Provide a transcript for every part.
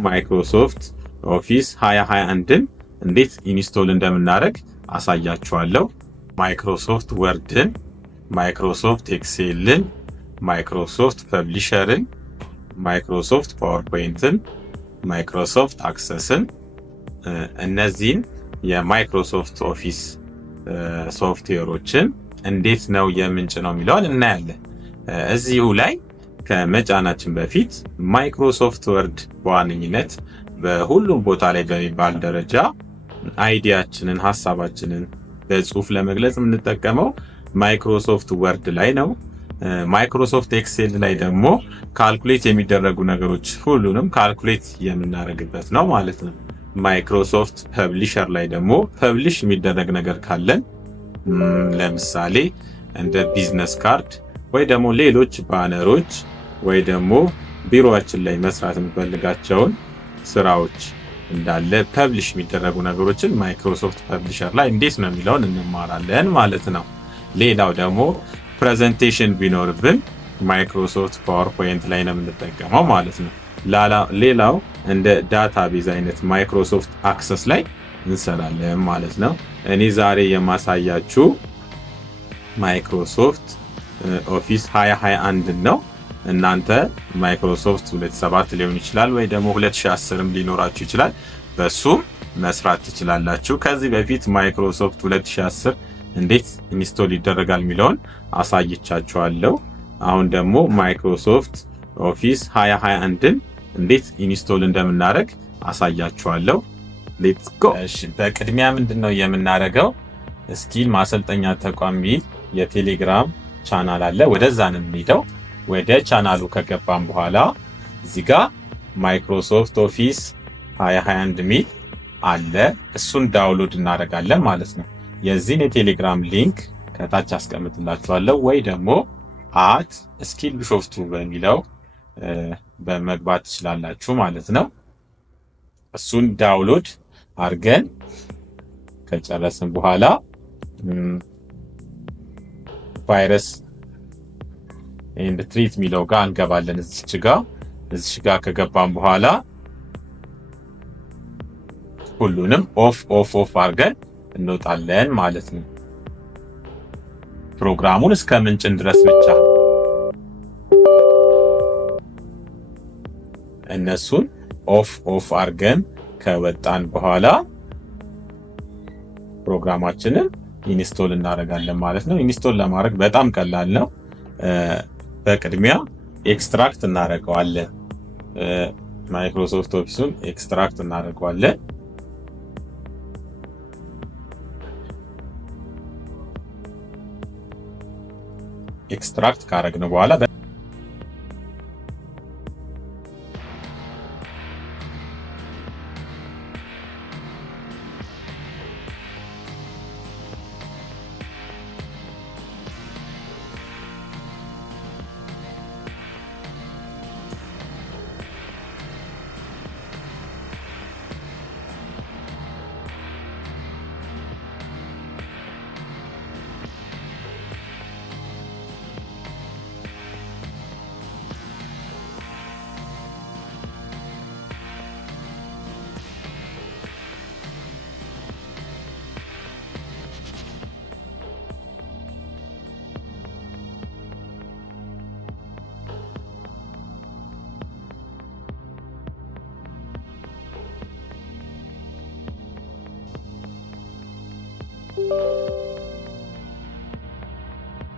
ማይክሮሶፍት ኦፊስ 2021ን እንዴት ኢንስቶል እንደምናደርግ አሳያችኋለሁ። ማይክሮሶፍት ወርድን፣ ማይክሮሶፍት ኤክሴልን፣ ማይክሮሶፍት ፐብሊሸርን፣ ማይክሮሶፍት ፓወርፖይንትን፣ ማይክሮሶፍት አክሰስን እነዚህን የማይክሮሶፍት ኦፊስ ሶፍትዌሮችን እንዴት ነው የምንጭነው የሚለውን እናያለን። እዚሁ ላይ ከመጫናችን በፊት ማይክሮሶፍት ወርድ በዋነኝነት በሁሉም ቦታ ላይ በሚባል ደረጃ አይዲያችንን ሐሳባችንን በጽሁፍ ለመግለጽ የምንጠቀመው ማይክሮሶፍት ወርድ ላይ ነው። ማይክሮሶፍት ኤክሴል ላይ ደግሞ ካልኩሌት የሚደረጉ ነገሮች ሁሉንም ካልኩሌት የምናደርግበት ነው ማለት ነው። ማይክሮሶፍት ፐብሊሸር ላይ ደግሞ ፐብሊሽ የሚደረግ ነገር ካለን ለምሳሌ እንደ ቢዝነስ ካርድ ወይ ደግሞ ሌሎች ባነሮች ወይ ደግሞ ቢሮአችን ላይ መስራት የምንፈልጋቸውን ስራዎች እንዳለ ፐብሊሽ የሚደረጉ ነገሮችን ማይክሮሶፍት ፐብሊሸር ላይ እንዴት ነው የሚለውን እንማራለን ማለት ነው። ሌላው ደግሞ ፕሬዘንቴሽን ቢኖርብን ማይክሮሶፍት ፓወርፖይንት ላይ ነው የምንጠቀመው ማለት ነው። ሌላው እንደ ዳታቤዝ አይነት ማይክሮሶፍት አክሰስ ላይ እንሰራለን ማለት ነው። እኔ ዛሬ የማሳያችሁ ማይክሮሶፍት ኦፊስ 2021 ነው። እናንተ ማይክሮሶፍት 27 ሊሆን ይችላል ወይ ደግሞ 2010ም ሊኖራችሁ ይችላል። በሱም መስራት ትችላላችሁ። ከዚህ በፊት ማይክሮሶፍት 2010 እንዴት ኢንስቶል ይደረጋል የሚለውን አሳይቻችኋለሁ። አሁን ደግሞ ማይክሮሶፍት ኦፊስ 2021ን እንዴት ኢንስቶል እንደምናደርግ አሳያችኋለሁ። ሌትስ ጎ። እሺ፣ በቅድሚያ ምንድነው የምናደርገው? ስኪል ማሰልጠኛ ተቋም ሚል የቴሌግራም ቻናል አለ። ወደዛ ነው የምንሄደው። ወደ ቻናሉ ከገባን በኋላ እዚህ ጋር ማይክሮሶፍት ኦፊስ 2021 ሚል አለ። እሱን ዳውንሎድ እናደርጋለን ማለት ነው። የዚህን የቴሌግራም ሊንክ ከታች አስቀምጥላችኋለሁ ወይ ደግሞ @skill ቢሾፍቱ በሚለው በመግባት ትችላላችሁ ማለት ነው። እሱን ዳውንሎድ አድርገን ከጨረስን በኋላ ቫይረስ ኤንድ ትሪት ሚለው ጋር እንገባለን። እዚች ጋር ከገባን በኋላ ሁሉንም ኦፍ አድርገን እንወጣለን ማለት ነው። ፕሮግራሙን እስከ ምንጭን ድረስ ብቻ እነሱን ኦፍ አድርገን ከወጣን በኋላ ፕሮግራማችንን ኢንስቶል እናደርጋለን ማለት ነው። ኢንስቶል ለማድረግ በጣም ቀላል ነው። በቅድሚያ ኤክስትራክት እናደርገዋለን። ማይክሮሶፍት ኦፊሱን ኤክስትራክት እናደርገዋለን። ኤክስትራክት ካደረግን በኋላ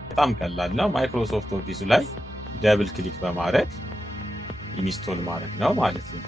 በጣም ቀላል ነው። ማይክሮሶፍት ኦፊሱ ላይ ደብል ክሊክ በማድረግ ኢንስቶል ማድረግ ነው ማለት ነው።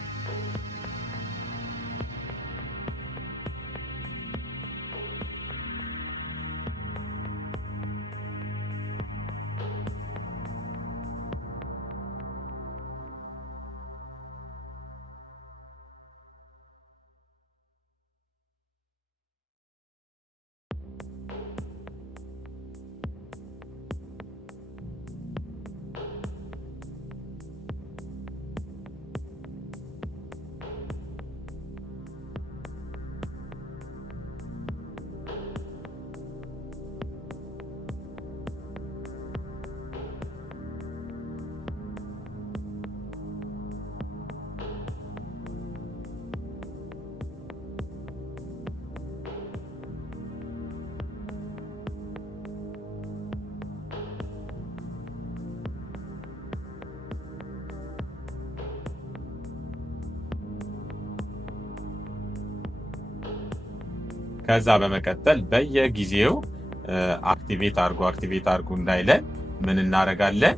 ከዛ በመቀጠል በየጊዜው አክቲቬት አድርጉ እንዳይለን ምን እናደርጋለን?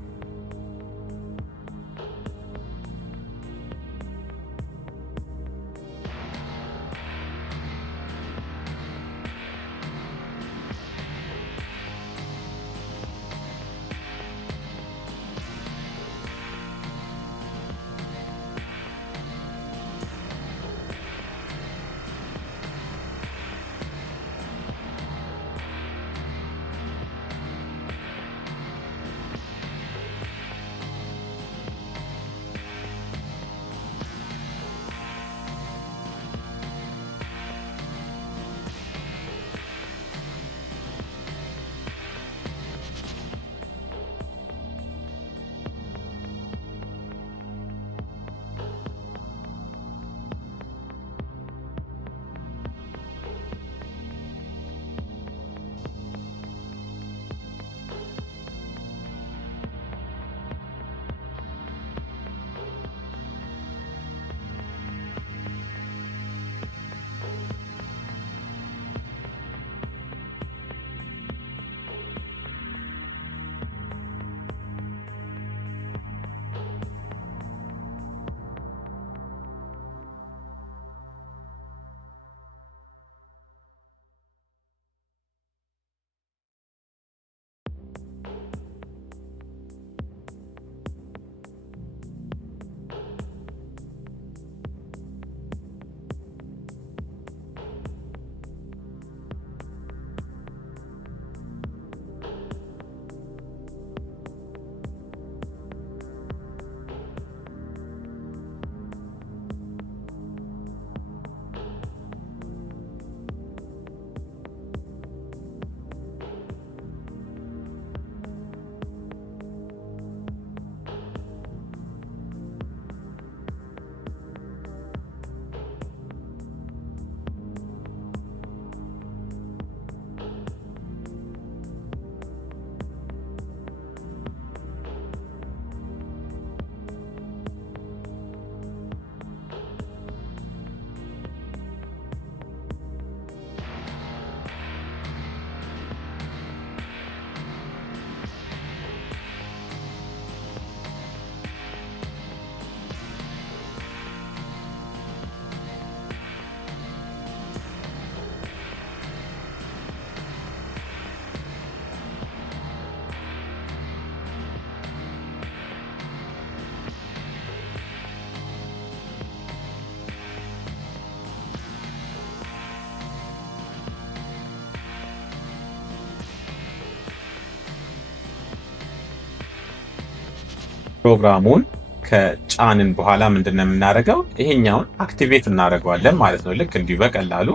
ፕሮግራሙን ከጫንን በኋላ ምንድነው የምናደርገው? ይሄኛውን አክቲቬት እናደርገዋለን ማለት ነው። ልክ እንዲሁ በቀላሉ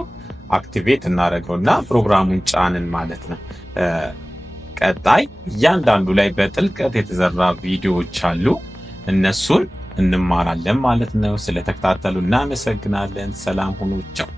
አክቲቬት እናደርገውና ፕሮግራሙን ጫንን ማለት ነው። ቀጣይ እያንዳንዱ ላይ በጥልቀት የተዘራ ቪዲዮዎች አሉ። እነሱን እንማራለን ማለት ነው። ስለተከታተሉ እናመሰግናለን። ሰላም ሁኑ። ቻው።